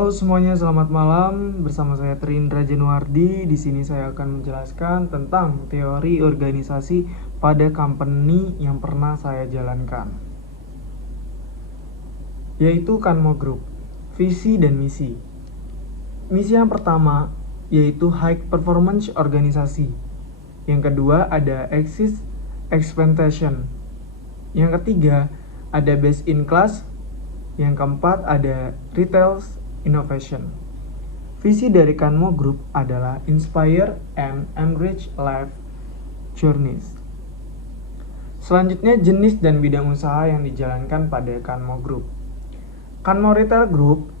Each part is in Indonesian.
Halo semuanya, selamat malam. Bersama saya Trindra Januardi. Di sini saya akan menjelaskan tentang teori organisasi pada company yang pernah saya jalankan, yaitu Kanmo Group. Visi dan misi. Misi yang pertama yaitu high performance organisasi. Yang kedua ada exist expectation. Yang ketiga ada best in class. Yang keempat ada retail innovation. Visi dari Kanmo Group adalah inspire and enrich life journeys. Selanjutnya jenis dan bidang usaha yang dijalankan pada Kanmo Group. Kanmo Retail Group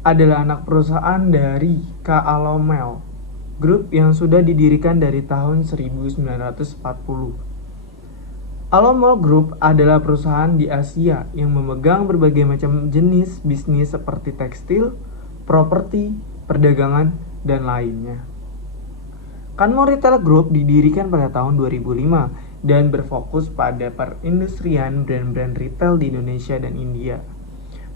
adalah anak perusahaan dari K. Alomel Group yang sudah didirikan dari tahun 1940. Alomel Group adalah perusahaan di Asia yang memegang berbagai macam jenis bisnis seperti tekstil, properti, perdagangan, dan lainnya. Kanmo Retail Group didirikan pada tahun 2005 dan berfokus pada perindustrian brand-brand retail di Indonesia dan India.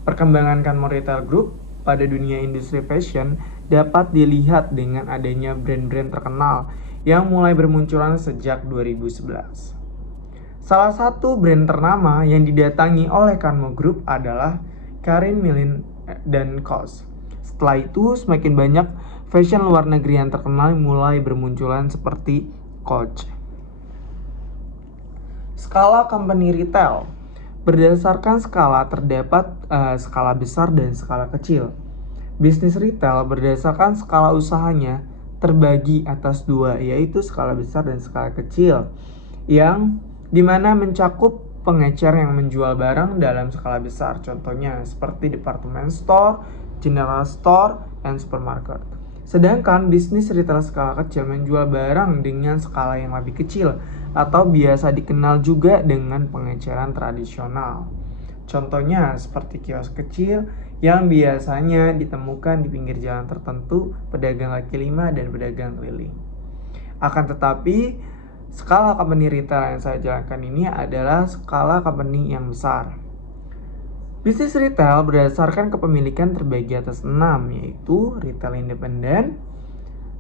Perkembangan Kanmo Retail Group pada dunia industri fashion dapat dilihat dengan adanya brand-brand terkenal yang mulai bermunculan sejak 2011. Salah satu brand ternama yang didatangi oleh Kanmo Group adalah Karin Millen dan Kos. Setelah itu, semakin banyak fashion luar negeri yang terkenal mulai bermunculan seperti Coach. Skala company retail. Berdasarkan skala terdapat skala besar dan skala kecil. Bisnis retail berdasarkan skala usahanya terbagi atas dua, yaitu skala besar dan skala kecil, yang dimana mencakup pengecer yang menjual barang dalam skala besar, contohnya seperti department store, general store, dan supermarket. Sedangkan bisnis retail skala kecil menjual barang dengan skala yang lebih kecil atau biasa dikenal juga dengan pengeceran tradisional. Contohnya seperti kios kecil yang biasanya ditemukan di pinggir jalan tertentu, pedagang kaki lima, dan pedagang keliling. Akan tetapi, skala company retail yang saya jalankan ini adalah skala company yang besar. Bisnis retail berdasarkan kepemilikan terbagi atas 6, yaitu retail independen.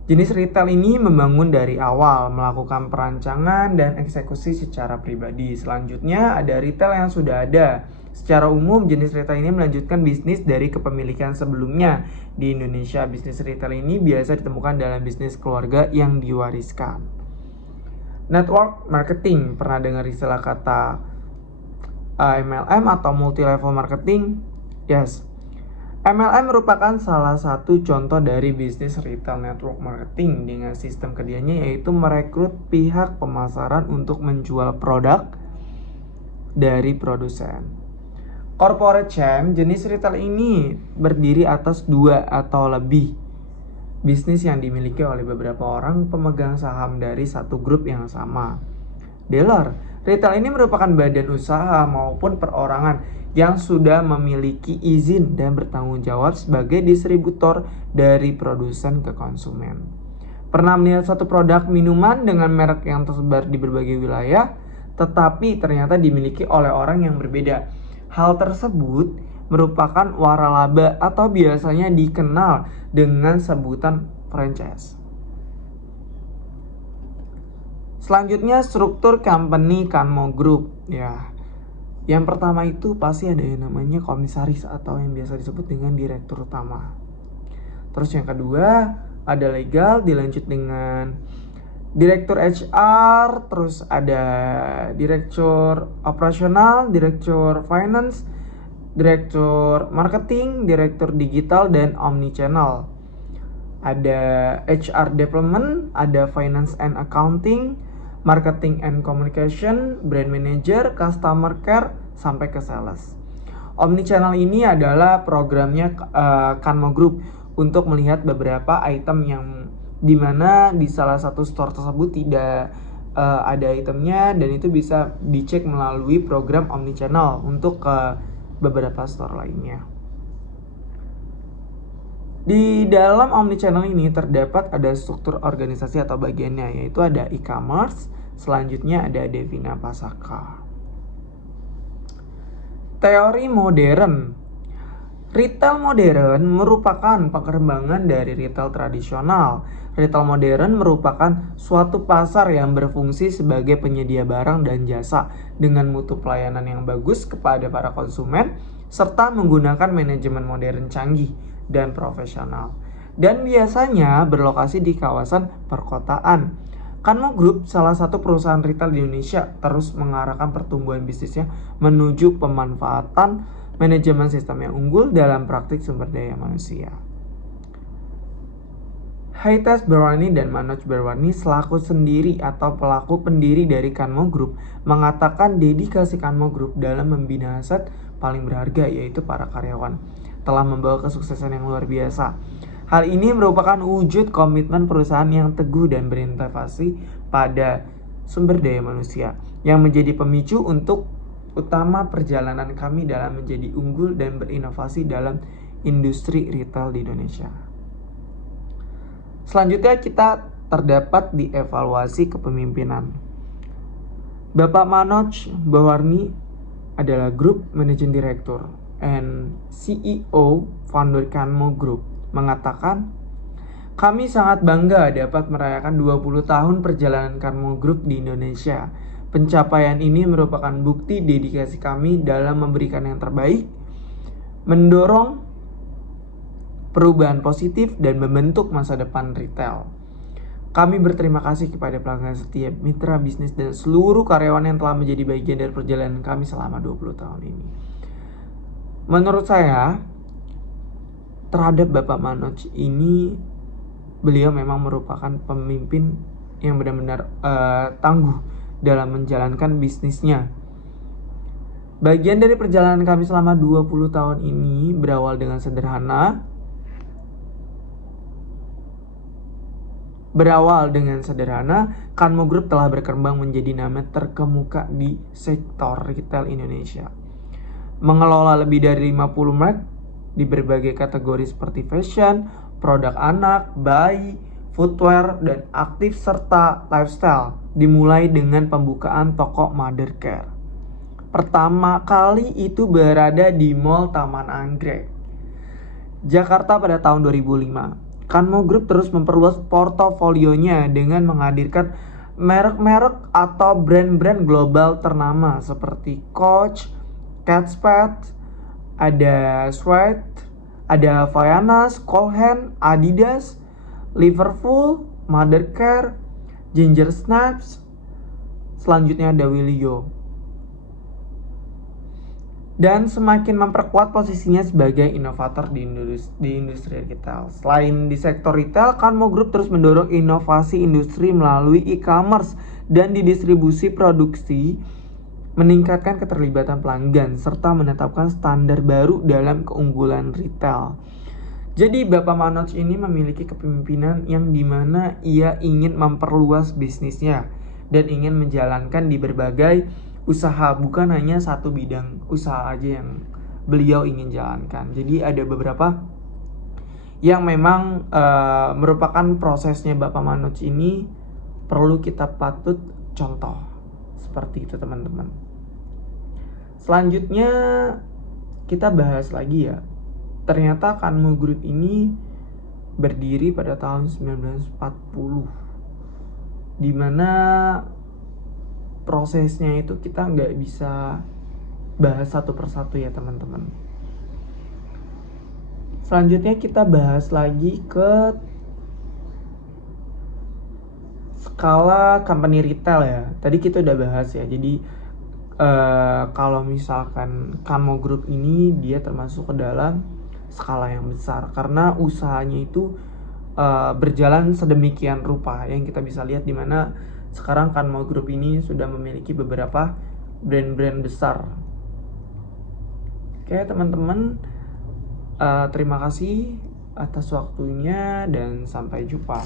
Jenis retail ini membangun dari awal, melakukan perancangan dan eksekusi secara pribadi. Selanjutnya ada retail yang sudah ada. Secara umum, jenis retail ini melanjutkan bisnis dari kepemilikan sebelumnya. Di Indonesia, bisnis retail ini biasa ditemukan dalam bisnis keluarga yang diwariskan. Network marketing, pernah dengar istilah kata MLM atau multi level marketing? Yes. MLM merupakan salah satu contoh dari bisnis retail network marketing dengan sistem kerjanya, yaitu merekrut pihak pemasaran untuk menjual produk dari produsen. Corporate chain, jenis retail ini berdiri atas 2 atau lebih bisnis yang dimiliki oleh beberapa orang pemegang saham dari satu grup yang sama. Dealer, retail ini merupakan badan usaha maupun perorangan yang sudah memiliki izin dan bertanggung jawab sebagai distributor dari produsen ke konsumen. Pernah melihat satu produk minuman dengan merek yang tersebar di berbagai wilayah, tetapi ternyata dimiliki oleh orang yang berbeda. Hal tersebut merupakan waralaba atau biasanya dikenal dengan sebutan franchise. Selanjutnya struktur company Kanmo Group. Ya, yang pertama itu pasti ada yang namanya komisaris atau yang biasa disebut dengan direktur utama. Terus yang kedua ada legal, dilanjut dengan direktur HR, terus ada direktur operasional, direktur finance, direktur marketing, direktur digital, dan omnichannel. Ada HR development, ada finance and accounting, marketing and communication, brand manager, customer care, sampai ke sales. Omnichannel ini adalah programnya Kanmo Group untuk melihat beberapa item yang dimana di salah satu store tersebut tidak ada itemnya, dan itu bisa dicek melalui program omnichannel untuk ke beberapa store lainnya. Di dalam omnichannel ini terdapat ada struktur organisasi atau bagiannya, yaitu ada e-commerce, selanjutnya ada Devina Pasaka. Teori modern. Retail modern merupakan pengembangan dari retail tradisional. Retail modern merupakan suatu pasar yang berfungsi sebagai penyedia barang dan jasa dengan mutu pelayanan yang bagus kepada para konsumen serta menggunakan manajemen modern canggih dan profesional. Dan biasanya berlokasi di kawasan perkotaan. Kanmo Group, salah satu perusahaan retail di Indonesia, terus mengarahkan pertumbuhan bisnisnya menuju pemanfaatan manajemen sistem yang unggul dalam praktik sumber daya manusia. Hitesh Berwani dan Manoj Berwani selaku sendiri atau pelaku pendiri dari Kanmo Group mengatakan dedikasi Kanmo Group dalam membina aset paling berharga yaitu para karyawan telah membawa kesuksesan yang luar biasa. Hal ini merupakan wujud komitmen perusahaan yang teguh dan berinvestasi pada sumber daya manusia yang menjadi pemicu untuk utama perjalanan kami dalam menjadi unggul dan berinovasi dalam industri retail di Indonesia. Selanjutnya kita terdapat di evaluasi kepemimpinan. Bapak Manoj Berwani adalah Group Managing Director and CEO founder Kanmo Group mengatakan, kami sangat bangga dapat merayakan 20 tahun perjalanan Kanmo Group di Indonesia. Pencapaian ini merupakan bukti dedikasi kami dalam memberikan yang terbaik, mendorong perubahan positif dan membentuk masa depan retail. Kami berterima kasih kepada pelanggan setia, mitra bisnis, dan seluruh karyawan yang telah menjadi bagian dari perjalanan kami selama 20 tahun ini. Menurut saya, terhadap Bapak Manoj ini, beliau memang merupakan pemimpin yang benar-benar tangguh dalam menjalankan bisnisnya. Bagian dari perjalanan kami selama 20 tahun ini berawal dengan sederhana. Kanmo Group telah berkembang menjadi nama terkemuka di sektor retail Indonesia. Mengelola lebih dari 50 merek di berbagai kategori seperti fashion, produk anak, bayi, footwear, dan aktif serta lifestyle. Dimulai dengan pembukaan toko Mother Care. Pertama kali itu berada di Mall Taman Anggrek, Jakarta pada tahun 2005. Kanmo Group terus memperluas portofolionya dengan menghadirkan merek-merek atau brand-brand global ternama seperti Coach, Kate Spade, ada Sweat, ada Havaianas, Cohen, Adidas, Liverpool, Mother Care, Ginger Snaps, selanjutnya ada Willio. Dan semakin memperkuat posisinya sebagai inovator di industri retail. Selain di sektor retail, Kanmo Group terus mendorong inovasi industri melalui e-commerce dan di distribusi produksi, meningkatkan keterlibatan pelanggan, serta menetapkan standar baru dalam keunggulan retail. Jadi Bapak Manoj ini memiliki kepemimpinan yang dimana ia ingin memperluas bisnisnya dan ingin menjalankan di berbagai usaha, bukan hanya satu bidang usaha aja yang beliau ingin jalankan. Jadi ada beberapa yang memang merupakan prosesnya Bapak Manoj ini perlu kita patut contoh. Seperti itu teman-teman. Selanjutnya kita bahas lagi ya. Ternyata Kanmo Group ini berdiri pada tahun 1940, dimana prosesnya itu kita nggak bisa bahas satu persatu ya teman-teman. Selanjutnya kita bahas lagi ke skala company retail ya. Tadi kita udah bahas ya. Jadi kalau misalkan Kanmo Group ini dia termasuk ke dalam skala yang besar karena usahanya itu berjalan sedemikian rupa yang kita bisa lihat, di mana sekarang Kanmo Group ini sudah memiliki beberapa brand-brand besar. Oke teman-teman, terima kasih atas waktunya dan sampai jumpa.